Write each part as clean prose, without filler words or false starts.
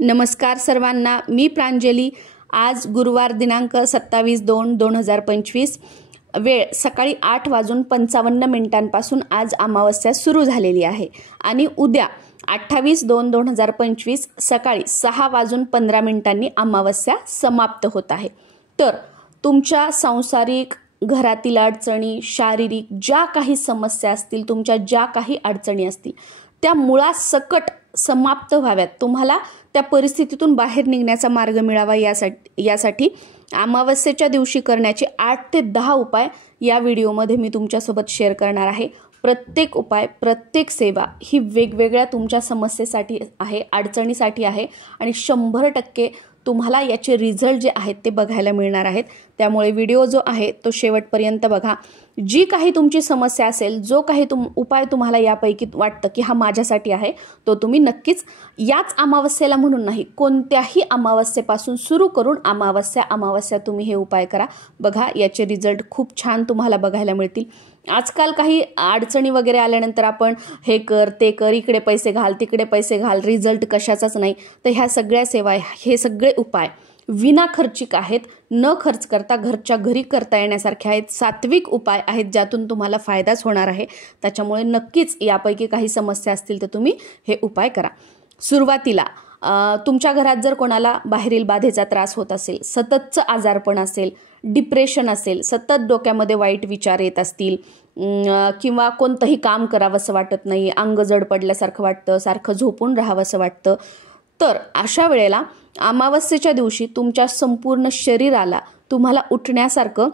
नमस्कार सर्वांना, मी प्रांजली। आज गुरुवार दिनांक 27/2/2025 वेळ सकाळी 8:55 आज अमावस्या सुरू झालेली आहे आणि उद्या 28/2/2025 सकाळी 6:15 अमावस्या समाप्त होत आहे। तर तुमच्या सांसारिक घरातील अडचणी, शारीरिक ज्या काही समस्या असतील, तुमच्या ज्या काही अडचणी असतील त्या मुळासकट समाप्त व्हाव्यात, तुम्हाला त्या परिस्थितीतून बाहेर निघण्याचा मार्ग मिळावा यासाठी अमावस्येच्या दिवशी करण्याचे 8 ते 10 उपाय या व्हिडिओमध्ये मी तुमच्यासोबत शेअर करणार आहे। प्रत्येक उपाय, प्रत्येक सेवा ही वेगवेगळ्या तुमच्या समस्येसाठी आहे, अडचणीसाठी आहे आणि 100% तुम्हाला याचे रिझल्ट जे आहेत ते बघायला मिळणार आहेत। त्यामुळे व्हिडिओ जो आहे तो शेवटपर्यंत बघा। जी काही तुमची समस्या असेल, जो काही उपाय तुम्हाला यापैकी वाटतं की हा माझ्यासाठी आहे, तो तुम्ही नक्कीच याच अमावस्येला म्हणून नाही, कोणत्याही अमावस्येपासून सुरू करून अमावस्या तुम्ही हे उपाय करा। बघा, याचे रिझल्ट खूप छान तुम्हाला बघायला मिळतील। आजकाल काही अडचणी वगैरे आल्यानंतर आपण हे कर, ते कर, इकडे पैसे घाल, तिकडे पैसे घाल, रिझल्ट कशाचाच नाही। तर ह्या सगळ्या सेवा, हे सगळे उपाय विना खर्चिक आहेत, न खर्च करता घरच्या घरी करता येण्यासारखे आहेत, सात्विक उपाय आहेत, ज्यातून तुम्हाला फायदाच होणार आहे। त्याच्यामुळे नक्कीच यापैकी काही समस्या असतील तर तुम्ही हे उपाय करा। सुरुवातीला तुमच्या घरात जर कोणाला बाहेरील बाधेचा त्रास होत असेल, सततचं आजारपण असेल, डिप्रेशन असेल, सतत डोक्यामध्ये वाईट विचार येत असतील किंवा कोणतंही काम करावंसं वाटत नाही, अंग जड पडल्यासारखं वाटतं, सारखं झोपून राहावंसं वाटतं, तर अशा वेळेला अमावस्येच्या दिवशी तुमच्या संपूर्ण शरीराला तुम्हाला उठण्यासारखं,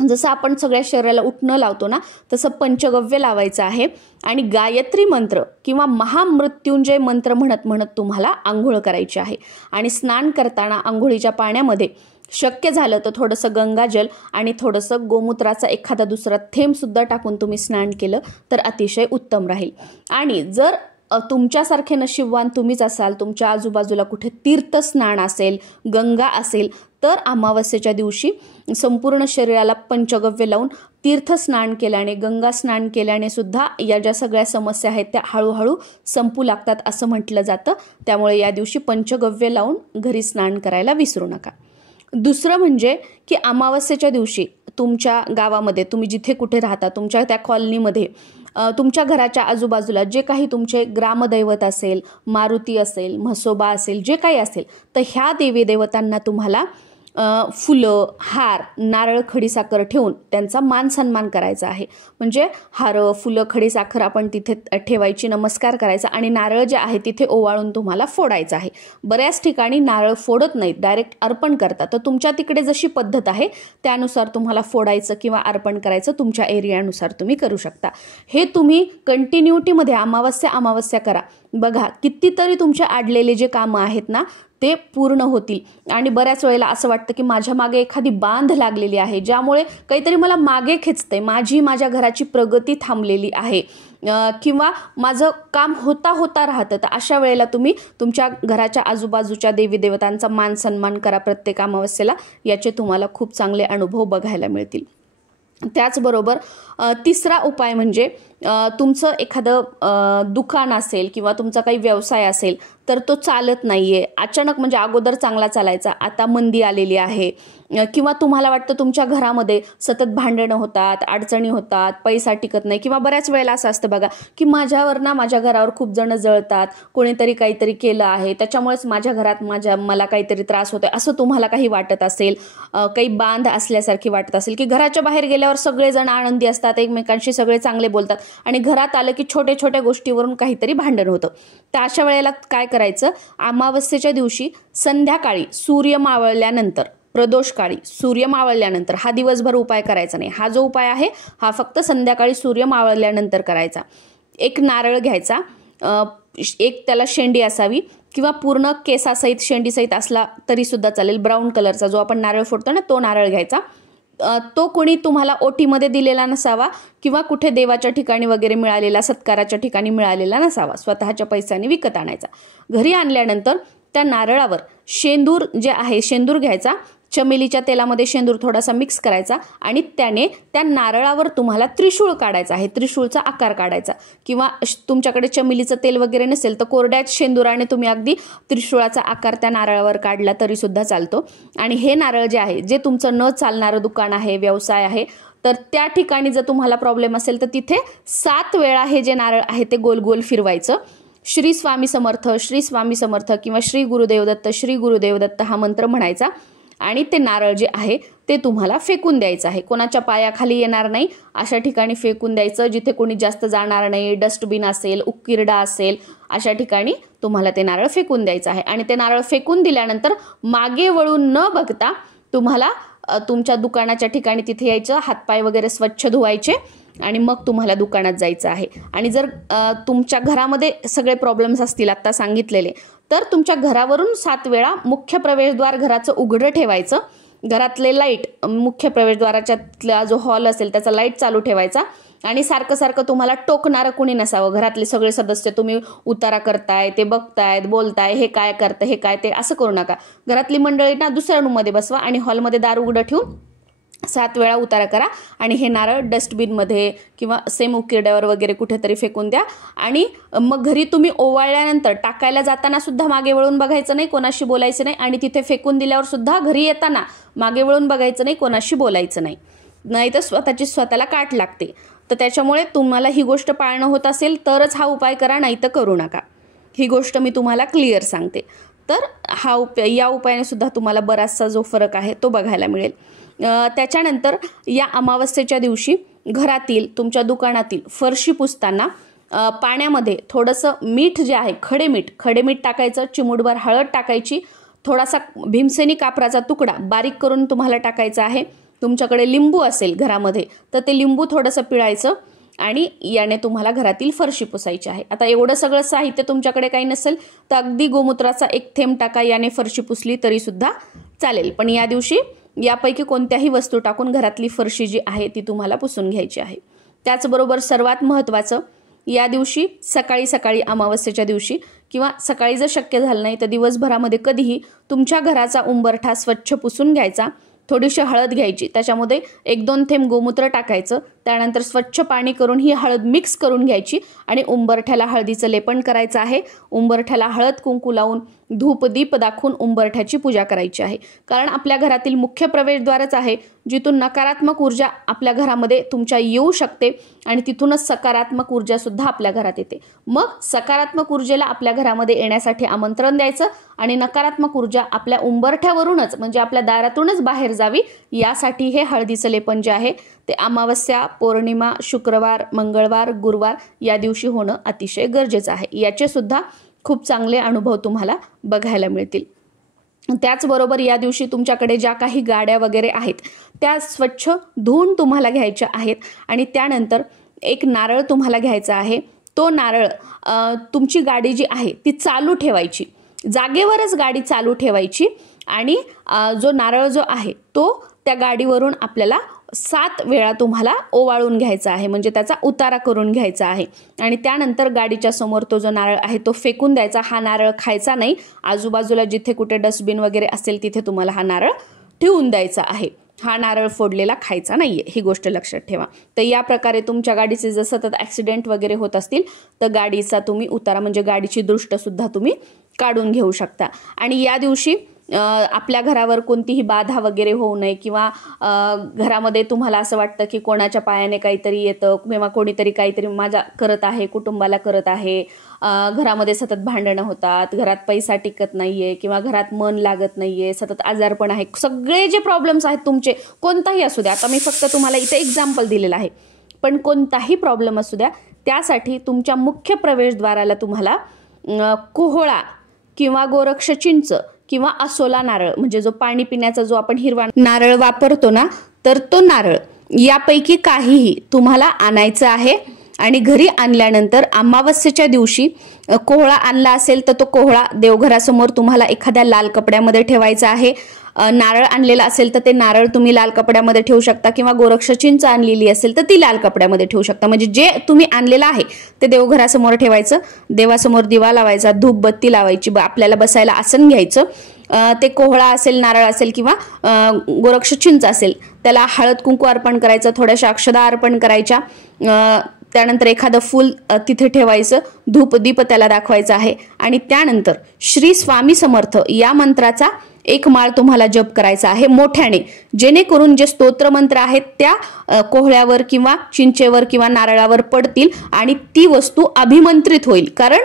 जसं आपण सगळ्या शरीराला उठणं लावतो ना, तसं पंचगव्य लावायचं आहे आणि गायत्री मंत्र किंवा महामृत्युंजय मंत्र म्हणत म्हणत तुम्हाला आंघोळ करायची आहे। आणि स्नान करताना आंघोळीच्या पाण्यामध्ये शक्य झालं तर थोडंसं गंगाजल आणि थोडंसं गोमूत्राचा एखादा दुसरा थेंब सुद्धा टाकून तुम्ही स्नान केलं तर अतिशय उत्तम राहील। आणि जर तुमच्यासारखे नशीबवान तुम्हीच असाल, तुमच्या आजूबाजूला कुठे तीर्थस्नान असेल, गंगा असेल, तर अमावस्येच्या दिवशी संपूर्ण शरीराला पंचगव्य लावून तीर्थस्नान केल्याने, गंगा स्नान केल्याने सुद्धा या ज्या सगळ्या समस्या आहेत त्या हळूहळू संपू लागतात असं म्हटलं जातं। त्यामुळे या दिवशी पंचगव्य लावून घरी स्नान करायला विसरू नका। दुसरं म्हणजे की अमावस्येच्या दिवशी तुमच्या गावामध्ये, तुम्ही जिथे कुठे राहता, तुमच्या त्या कॉलनीमध्ये, तुमच्या घराच्या आजूबाजूला जे काही तुमचे ग्रामदैवत असेल, मारुती असेल, म्हसोबा असेल, जे काही असेल, तर ह्या देवी देवतांना तुम्हाला फुलं, हार, नारळ, खडीसाखर ठेवून त्यांचा मान सन्मान करायचा आहे। म्हणजे हार, फुलं, खडीसाखर आपण तिथे ठेवायची, नमस्कार करायचा आणि नारळ जे आहे तिथे ओवाळून तुम्हाला फोडायचं आहे। बऱ्याच ठिकाणी नारळ फोडत नाहीत, डायरेक्ट अर्पण करतात। तर तुमच्या तिकडे जशी पद्धत आहे त्यानुसार तुम्हाला फोडायचं किंवा अर्पण करायचं, तुमच्या एरियानुसार तुम्ही करू शकता। हे तुम्ही कंटिन्युटीमध्ये अमावस्या करा। बघा, कितीतरी तुमचे अडलेले जे कामं आहेत ना ते पूर्ण होतील। आणि बऱ्याच वेळेला असं वाटतं की माझ्या मागे एखादी बांध लागलेली आहे, ज्यामुळे काहीतरी मला मागे खेचतंय, माझ्या घराची प्रगती थांबलेली आहे किंवा माझं काम होता राहतं। तर अशा वेळेला तुम्ही तुमच्या घराच्या आजूबाजूच्या देवी देवतांचा मान सन्मान करा प्रत्येक अमावस्येला, याचे तुम्हाला खूप चांगले अनुभव बघायला मिळतील। त्याचबरोबर तिसरा उपाय म्हणजे तुमचं एखादं दुकान असेल किंवा तुमचा काही व्यवसाय असेल तर तो चालत नाहीये, अचानक, म्हणजे अगोदर चांगला चालायचा, आता मंदी आलेली आहे, किंवा तुम्हाला वाटतं तुमच्या घरामध्ये सतत भांडणं होतात, अडचणी होतात, पैसा टिकत नाही, किंवा बऱ्याच वेळेला असं असतं बघा की माझ्या घरावर खूप जण जळतात, कोणीतरी काहीतरी केलं आहे, त्याच्यामुळेच माझ्या घरात मला काहीतरी त्रास होतोय, असं तुम्हाला काही वाटत असेल, काही बांध असल्यासारखी वाटत असेल की घराच्या बाहेर गेल्यावर सगळेजण आनंदी असतात, एकमेकांशी सगळे चांगले बोलतात आणि घरात आलं की छोट्या गोष्टीवरून काहीतरी भांडण होतं। तर अशा वेळेला काय करायचं, अमावस्येच्या दिवशी संध्याकाळी सूर्य मावळल्यानंतर, प्रदोष काळी सूर्य मावळल्यानंतर, हा दिवसभर उपाय करायचा नाही, हा जो उपाय आहे हा फक्त संध्याकाळी सूर्य मावळल्यानंतर करायचा। एक नारळ घ्यायचा, एक त्याला शेंडी असावी किंवा पूर्ण केसासहित शेंडीसहित असला तरी सुद्धा चालेल, ब्राऊन कलरचा जो आपण नारळ फोडतो ना तो नारळ घ्यायचा। तो कोणी तुम्हाला ओटीमध्ये दिलेला नसावा किंवा कुठे देवाच्या ठिकाणी वगैरे मिळालेला, सत्काराच्या ठिकाणी मिळालेला नसावा, स्वतःच्या पैशाने विकत आणायचा। घरी आणल्यानंतर त्या नारळावर शेंदूर जे आहे, शेंदूर घ्यायचा, चमेलीच्या तेलामध्ये शेंदूर थोडासा मिक्स करायचा आणि त्याने त्या नारळावर तुम्हाला त्रिशूळ काढायचा आहे, त्रिशूळचा आकार काढायचा. किंवा तुमच्याकडे चमेलीचं तेल वगैरे नसेल तर कोरड्या शेंदुराने तुम्ही अगदी त्रिशूळाचा आकार त्या नारळावर काढला तरी सुद्धा चालतो. आणि हे नारळ जे आहे, जे तुमचं न चालणारं दुकान आहे, व्यवसाय आहे, तर त्या ठिकाणी जर तुम्हाला प्रॉब्लेम असेल तर तिथे 7 वेळा हे जे नारळ आहे ते गोल गोल फिरवायचं. श्री स्वामी समर्थ, श्री स्वामी समर्थ किंवा श्री गुरुदेव दत्त, श्री गुरुदेव दत्त हा मंत्र म्हणायचा आणि ते नारळ जे आहे ते तुम्हाला फेकून द्यायचं आहे. कोणाच्या पायाखाली येणार नाही अशा ठिकाणी फेकून द्यायचं, जिथे कोणी जास्त जाणार नाही, डस्टबिन असेल, उकिरडा असेल, अशा ठिकाणी तुम्हाला ते नारळ फेकून द्यायचं आहे. आणि ते नारळ फेकून दिल्यानंतर मागे वळून न बघता तुम्हाला तुमच्या दुकानाच्या ठिकाणी तिथे यायचं, हातपाय वगैरे स्वच्छ धुवायचे आणि मग तुम्हाला दुकानात जायचं आहे. आणि जर तुमच्या घरामध्ये सगळे प्रॉब्लेम्स असतील आता सांगितलेले, तर तुमच्या घरावरून 7 वेळा मुख्य प्रवेशद्वार घराचं उघडं ठेवायचं. घरातले लाईट, मुख्य प्रवेशद्वाराच्या जो हॉल असेल त्याचा लाईट चालू ठेवायचा आणि सारखं सारखं तुम्हाला टोकणारं कुणी नसावं. घरातले सगळे सदस्य तुम्ही उतारा करताय, ते बघतायत, बोलताय, हे काय करतं, हे काय ते, असं करू नका. घरातली मंडळी ना दुसऱ्या रूममध्ये बसवा आणि हॉलमध्ये दार उघडं ठेवून 7 वेळा उतारा करा आणि हे नारळ डस्टबिनमध्ये किंवा सेम उकिरड्यावर वगैरे कुठेतरी फेकून द्या. आणि मग घरी तुम्ही ओवाळल्यानंतर टाकायला जाताना सुद्धा मागे वळून बघायचं नाही, कोणाशी बोलायचं नाही. आणि तिथे फेकून दिल्यावर सुद्धा घरी येताना मागे वळून बघायचं नाही, कोणाशी बोलायचं नाही, नाही तर स्वतःला काट लागते. तर त्याच्यामुळे तुम्हाला ही गोष्ट पाळणं होत असेल तरच हा उपाय करा, नाही तर करू नका. ही गोष्ट मी तुम्हाला क्लिअर सांगते. तर या उपायाने सुद्धा तुम्हाला बराचसा जो फरक आहे तो बघायला मिळेल. त्याच्यानंतर या अमावस्येच्या दिवशी घरातील, तुमच्या दुकानातील फरशी पुसताना पाण्यामध्ये थोडंसं मीठ जे आहे, खडे मीठ टाकायचं, चिमूटभर हळद टाकायची, थोडासा भीमसेनी कापराचा तुकडा बारीक करून तुम्हाला टाकायचा आहे. तुमच्याकडे लिंबू असेल घरामध्ये तर ते लिंबू थोडंसं पिळायचं आणि याने तुम्हाला घरातील फरशी पुसायची आहे. आता एवढं सगळं साहित्य तुमच्याकडे काही नसेल तर अगदी गोमूत्राचा 1 थेंब टाका, याने फरशी पुसली तरी सुद्धा चालेल. पण या दिवशी यापैकी कोणत्याही वस्तू टाकून घरातली फरशी जी आहे ती तुम्हाला पुसून घ्यायची आहे. त्याचबरोबर सर्वात महत्त्वाचं, या दिवशी सकाळी अमावस्येच्या दिवशी किंवा सकाळी जर शक्य झालं नाही तर दिवसभरामध्ये कधीही तुमच्या घराचा उंबरठा स्वच्छ पुसून घ्यायचा. थोडीशी हळद घ्यायची, त्याच्यामध्ये 1-2 थेंब गोमूत्र टाकायचं, त्यानंतर स्वच्छ पाणी करून ही हळद मिक्स करून घ्यायची आणि उंबरठ्याला हळदीचं लेपन करायचं आहे. उंबरठ्याला हळद कुंकू लावून धूप दीप दाखवून उंबरठ्याची पूजा करायची आहे. कारण आपल्या घरातील मुख्य प्रवेशद्वारच आहे जिथून नकारात्मक ऊर्जा आपल्या घरामध्ये तुमच्या येऊ शकते आणि तिथूनच सकारात्मक ऊर्जा सुद्धा आपल्या घरात येते. मग सकारात्मक ऊर्जेला आपल्या घरामध्ये येण्यासाठी आमंत्रण द्यायचं आणि नकारात्मक ऊर्जा आपल्या उंबरठ्यावरूनच, म्हणजे आपल्या दारातूनच बाहेर जावी, यासाठी हे हळदीचं लेपन जे आहे ते अमावस्या, पौर्णिमा, शुक्रवार, मंगळवार, गुरुवार या दिवशी होणं अतिशय गरजेचं आहे. याचे सुद्धा खूप चांगले अनुभव तुम्हाला बघायला मिळतील. त्याचबरोबर या दिवशी तुमच्याकडे ज्या काही गाड्या वगैरे आहेत त्या स्वच्छ धुवून तुम्हाला घ्यायच्या आहेत आणि त्यानंतर एक नारळ तुम्हाला घ्यायचा आहे. तो नारळ, तुमची गाडी जी आहे ती चालू ठेवायची, जागेवरच गाडी चालू ठेवायची आणि जो नारळ जो आहे तो त्या गाडीवरून आपल्याला 7 वेळा तुम्हाला ओवाळून घ्यायचा आहे, म्हणजे त्याचा उतारा करून घ्यायचा आहे. आणि त्यानंतर गाडीच्या समोर तो जो नारळ आहे तो फेकून द्यायचा. हा नारळ खायचा नाही, आजूबाजूला जिथे कुठे डस्टबिन वगैरे असेल तिथे तुम्हाला हा नारळ ठेवून द्यायचा आहे. हा नारळ फोडलेला खायचा नाहीये, ही गोष्ट लक्षात ठेवा. तर या प्रकारे तुमच्या गाडीचे जर सतत ॲक्सिडेंट वगैरे होत असतील तर गाडीचा तुम्ही उतारा, म्हणजे गाडीची दृष्ट सुद्धा तुम्ही काढून घेऊ शकता. आणि या दिवशी आपल्या घरावर कोणतीही बाधा वगैरे होऊ नये किंवा घरामध्ये तुम्हाला असं वाटतं की कोणाच्या पायाने काहीतरी येतं किंवा कोणीतरी काहीतरी माझ्या करत आहे, कुटुंबाला करत आहे, घरामध्ये सतत भांडणं होतात, घरात पैसा टिकत नाहीये किंवा घरात मन लागत नाहीये, सतत आजारपण आहे, सगळे जे प्रॉब्लेम्स आहेत तुमचे, कोणताही असू द्या, आता मी फक्त तुम्हाला इथे एक्झाम्पल दिलेलं आहे, पण कोणताही प्रॉब्लेम असू द्या, त्यासाठी तुमच्या मुख्य प्रवेशद्वाराला तुम्हाला कोहळा किंवा गोरक्ष चिंच किंवा असोला नारळ, म्हणजे जो पाणी पिण्याचा जो आपण हिरवा नारळ वापरतो ना, तर तो नारळ यापैकी काहीही तुम्हाला आणायचं आहे. आणि घरी आणल्यानंतर अमावस्येच्या दिवशी कोहळा आणला असेल तर तो कोहळा देवघरासमोर तुम्हाला एखाद्या लाल कपड्यामध्ये ठेवायचा आहे. नारळ आणलेला असेल तर ते नारळ तुम्ही लाल कपड्यामध्ये ठेवू शकता किंवा गोरक्ष चिंच आणलेली असेल तर ती लाल कपड्यामध्ये ठेवू शकता. म्हणजे जे तुम्ही आणलेलं आहे ते देवघरासमोर ठेवायचं, देवासमोर दिवा लावायचा, धूप बत्ती लावायची, आपल्याला बसायला आसन घ्यायचं ते कोहळा असेल, नारळ असेल किंवा गोरक्ष चिंच असेल, त्याला हळद कुंकू अर्पण करायचं, थोड्याशा अक्षदा अर्पण करायच्या, त्यानंतर एखादं फूल तिथे ठेवायचं, धूप दीप त्याला दाखवायचा आहे आणि त्यानंतर श्री स्वामी समर्थ या मंत्राचा एक माळ तुम्हाला जप करायचा आहे मोठ्याने, जेणेकरून जे स्तोत्र मंत्र आहेत त्या कोहळ्यावर किंवा चिंचेवर किंवा नारळावर पडतील आणि ती वस्तू अभिमंत्रित होईल. कारण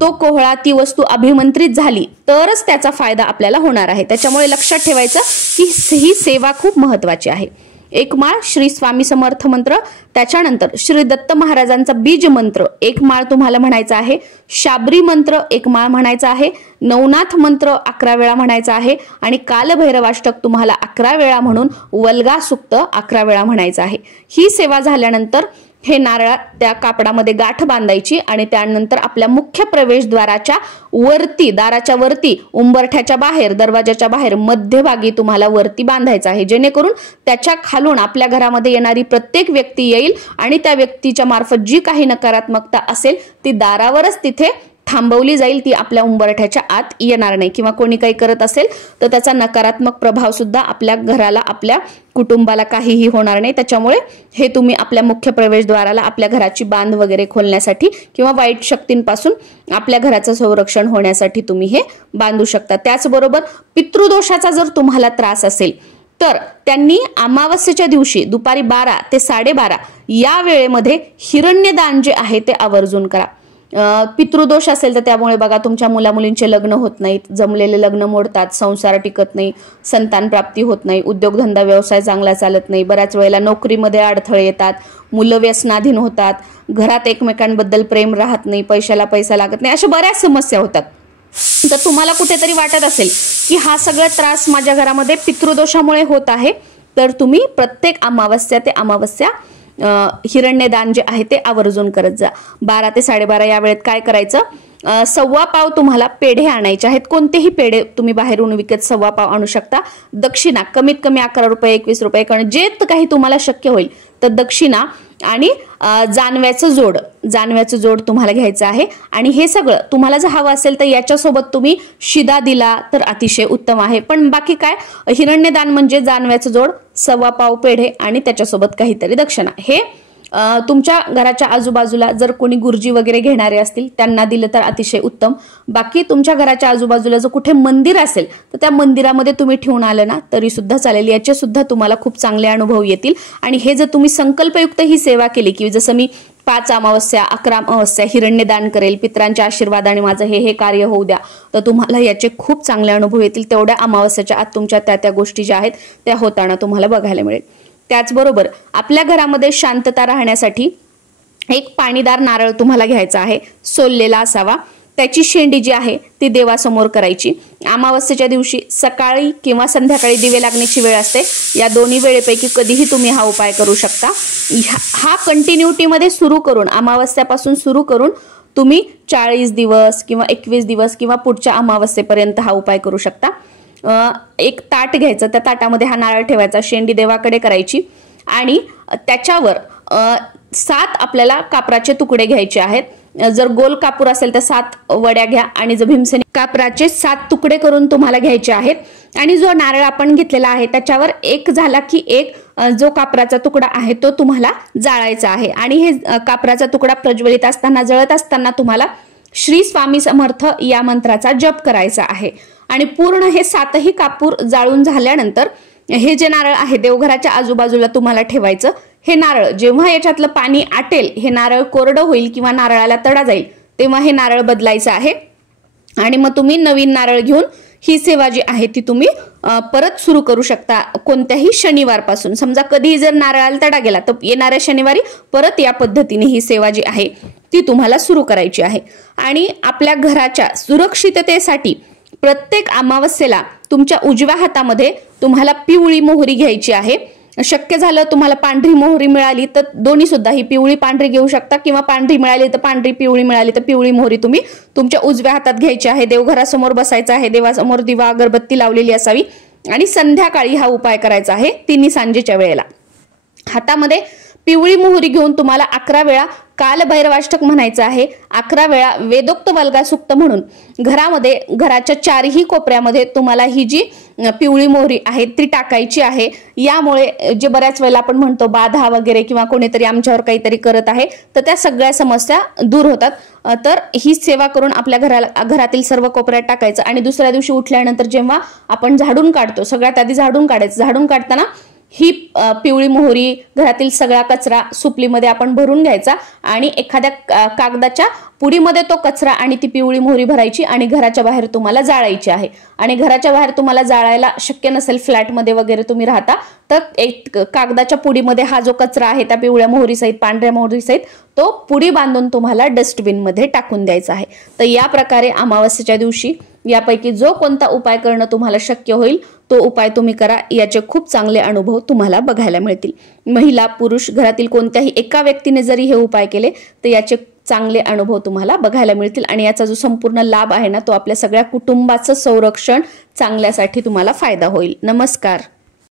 तो कोहळा, ती वस्तू अभिमंत्रित झाली तरच त्याचा फायदा आपल्याला होणार आहे. त्याच्यामुळे लक्षात ठेवायचं की ही सेवा खूप महत्वाची आहे. एक माळ श्री स्वामी समर्थ मंत्र, त्याच्यानंतर श्री दत्त महाराजांचा बीज मंत्र एक माळ तुम्हाला म्हणायचा आहे, शाबरी मंत्र एक माळ म्हणायचा आहे, नवनाथ मंत्र 11 वेळा म्हणायचा आहे आणि कालभैरवाष्टक तुम्हाला 11 वेळा म्हणून वल्गा सुक्त 11 वेळा म्हणायचं आहे. ही सेवा झाल्यानंतर हे नारळ त्या कापडामध्ये गाठ बांधायची आणि त्यानंतर आपल्या मुख्य प्रवेशद्वाराच्या वरती, दाराच्या वरती, उंबरठ्याच्या बाहेर, दरवाजाच्या बाहेर मध्यभागी तुम्हाला वरती बांधायचं आहे, जेणेकरून त्याच्या खालून आपल्या घरामध्ये येणारी प्रत्येक व्यक्ती येईल आणि त्या व्यक्तीच्या मार्फत जी काही नकारात्मकता असेल ती दारावरच तिथे थांबवली जाईल, ती आपल्या उंबरठ्याच्या आत येणार नाही. किंवा कोणी काही करत असेल तर त्याचा नकारात्मक प्रभाव सुद्धा आपल्या घराला, आपल्या कुटुंबाला काहीही होणार नाही. त्याच्यामुळे हे तुम्ही आपल्या मुख्य प्रवेशद्वाराला आपल्या घराची बांध वगैरे खोलण्यासाठी किंवा वाईट शक्तींपासून आपल्या घराचं संरक्षण होण्यासाठी तुम्ही हे बांधू शकता. त्याचबरोबर पितृदोषाचा जर तुम्हाला त्रास असेल तर त्यांनी अमावस्येच्या दिवशी दुपारी 12 ते 12:30 या वेळेमध्ये हिरण्यदान जे आहे ते आवर्जून करा. पितृदोष असेल तर त्यामुळे बघा तुमच्या मुलामुलींचे लग्न होत नाहीत, जमलेले लग्न मोडतात, संसार टिकत नाही, संतान प्राप्ती होत नाही, उद्योगधंदा व्यवसाय चांगला चालत नाही, बऱ्याच वेळेला नोकरीमध्ये अडथळे येतात, मुलं व्यसनाधीन होतात, घरात एकमेकांबद्दल प्रेम राहत नाही, पैशाला पैसा लागत नाही, अशा बऱ्याच समस्या होतात. तर तुम्हाला कुठेतरी वाटत असेल की हा सगळा त्रास माझ्या घरामध्ये पितृदोषामुळे होत आहे, तर तुम्ही प्रत्येक अमावस्या ते अमावस्या हिरण्यदान जे आहे ते आवर्जून करत जा. 12 ते 12:30 या वेळेत काय करायचं, 1.25 पाव तुम्हाला पेढे आणायचे आहेत. कोणतेही पेढे तुम्ही बाहेरून विकत 1.25 पाव आणू शकता. दक्षिणा कमीत कमी 11 रुपये 21 रुपये, कारण जे काही तुम्हाला शक्य होईल तर दक्षिणा आणि जानव्याचं जोड तुम्हाला घ्यायचं आहे. आणि हे सगळं तुम्हाला जर हवं असेल तर याच्यासोबत तुम्ही शिदा दिला तर अतिशय उत्तम आहे. पण बाकी काय, हिरण्यदान म्हणजे जानव्याचं जोड, 1.25 पाव पेढे आणि त्याच्यासोबत काहीतरी दक्षिणा. हे तुमच्या घराच्या आजूबाजूला जर कोणी गुरुजी वगैरे घेणारे असतील त्यांना दिलं तर अतिशय उत्तम. बाकी तुमच्या घराच्या आजूबाजूला जर कुठे मंदिर असेल तर त्या मंदिरामध्ये तुम्ही ठेवून आलं ना तरी सुद्धा चालेल. याचे सुद्धा तुम्हाला खूप चांगले अनुभव येतील. आणि हे जर तुम्ही संकल्पयुक्त ही सेवा केली की जसं मी 5 अमावस्या 11 अमावस्या हिरण्यदान करेल, पितरांच्या आशीर्वादाने माझं हे कार्य होऊ द्या, तर तुम्हाला याचे खूप चांगले अनुभव येतील. तेवढ्या अमावस्याच्या आत तुमच्या त्या गोष्टी ज्या आहेत त्या होताना तुम्हाला बघायला मिळेल. त्याचबरोबर आपल्या घरामध्ये शांतता राहण्यासाठी एक पाणीदार नारळ तुम्हाला घ्यायचा आहे, सोललेला असावा. त्याची शेंडी जी आहे ती देवासमोर करायची. अमावस्येच्या दिवशी सकाळी किंवा संध्याकाळी दिवे लागण्याची वेळ असते, या दोन्ही वेळेपैकी कधीही तुम्ही हा उपाय करू शकता. हा कंटिन्युटीमध्ये सुरू करून, अमावस्यापासून सुरू करून तुम्ही 40 दिवस किंवा 21 दिवस किंवा पुढच्या अमावस्येपर्यंत हा उपाय करू शकता. एक ताट घ्यायचं, त्या ताटामध्ये हा नारळ ठेवायचा, शेंडी देवाकडे करायची आणि त्याच्यावर 7 आपल्याला कापराचे तुकडे घ्यायचे आहेत. जर गोल कापूर असेल तर 7 वड्या घ्या आणि जर भीमसेनी कापराचे 7 तुकडे करून तुम्हाला घ्यायचे आहेत. आणि जो नारळ आपण घेतलेला आहे त्याच्यावर एक झाला की एक जो कापराचा तुकडा आहे तो तुम्हाला जाळायचा आहे. आणि हे कापराचा तुकडा प्रज्वलित असताना, जळत असताना तुम्हाला श्री स्वामी समर्थ या मंत्राचा जप करायचा आहे. आणि पूर्ण हे 7ही कापूर जाळून झाल्यानंतर हे जे नारळ आहे देवघराच्या आजूबाजूला तुम्हाला ठेवायचं. हे नारळ जेव्हा याच्यातलं पाणी आटेल, हे नारळ कोरडं होईल किंवा नारळाला तडा जाईल, तेव्हा हे नारळ बदलायचं आहे. आणि मग तुम्ही नवीन नारळ घेऊन ही सेवा जी आहे ती तुम्ही परत सुरू करू शकता कोणत्याही शनिवारपासून. समजा कधी जर नारळाला तडा गेला तर येणाऱ्या शनिवारी परत या पद्धतीने ही सेवा जी आहे ती तुम्हाला सुरू करायची आहे. आणि आपल्या घराच्या सुरक्षिततेसाठी प्रत्येक अमावस्येला तुमच्या उजव्या हातामध्ये तुम्हाला पिवळी मोहरी घ्यायची आहे. शक्य झालं तुम्हाला पांढरी मोहरी मिळाली तर दोन्ही सुद्धा, ही पिवळी पांढरी घेऊ शकता किंवा पांढरी मिळाली तर पांढरी, पिवळी मिळाली तर पिवळी मोहरी तुम्ही तुमच्या उजव्या हातात घ्यायची आहे. देवघरासमोर बसायचं आहे, देवासमोर दिवा अगरबत्ती लावलेली असावी आणि संध्याकाळी हा उपाय करायचा आहे 3 सांजेच्या वेळेला. हातामध्ये पिवळी मोहरी घेऊन तुम्हाला 11 वेळा कालभैरवाष्टक म्हणायचं आहे, 11 वेळा वेदोक्त वल्गा सुक्त म्हणून घरामध्ये घराच्या चारही कोपऱ्यामध्ये तुम्हाला ही जी पिवळी मोहरी आहे ती टाकायची आहे। यामुळे जे बऱ्याच वेळेला आपण म्हणतो बाधा वगैरे किंवा कोणीतरी आमच्यावर काहीतरी करत आहे तर त्या सगळ्या समस्या दूर होतात। तर ही सेवा करून आपल्या घरातील सर्व कोपऱ्यात टाकायचं आणि दुसऱ्या दिवशी उठल्यानंतर जेव्हा आपण झाडून काढतो, सगळ्यात आधी झाडून काढायचं। झाडून काढताना ही पिवळी मोहरी घरातील सगळा कचरा सुपलीमध्ये आपण भरून घ्यायचा आणि एखाद्या कागदाच्या पुडीमध्ये तो कचरा आणि ती पिवळी मोहरी भरायची आणि घराच्या बाहेर तुम्हाला जाळायची आहे। आणि घराच्या बाहेर तुम्हाला जाळायला शक्य नसेल, फ्लॅटमध्ये वगैरे तुम्ही राहता, तर एक कागदाच्या पुडीमध्ये हा जो कचरा आहे त्या पिवळ्या मोहरी सहित, पांढऱ्या मोहरी सहित तो पुडी बांधून तुम्हाला डस्टबिन मध्ये टाकून द्यायचा आहे। तर या प्रकारे अमावस्येच्या दिवशी यापैकी जो कोणता उपाय करणं तुम्हाला शक्य होईल तो उपाय तुम्ही करा। याचे खूप चांगले अनुभव तुम्हाला बघायला मिळतील। महिला पुरुष घरातील कोणत्याही एका व्यक्तीने जरी हे उपाय केले तर याचे चांगले अनुभव तुम्हाला बघायला मिळतील आणि याचा जो संपूर्ण लाभ आहे ना तो आपल्या सगळ्या कुटुंबाचं संरक्षण चांगल्यासाठी तुम्हाला फायदा होईल। नमस्कार।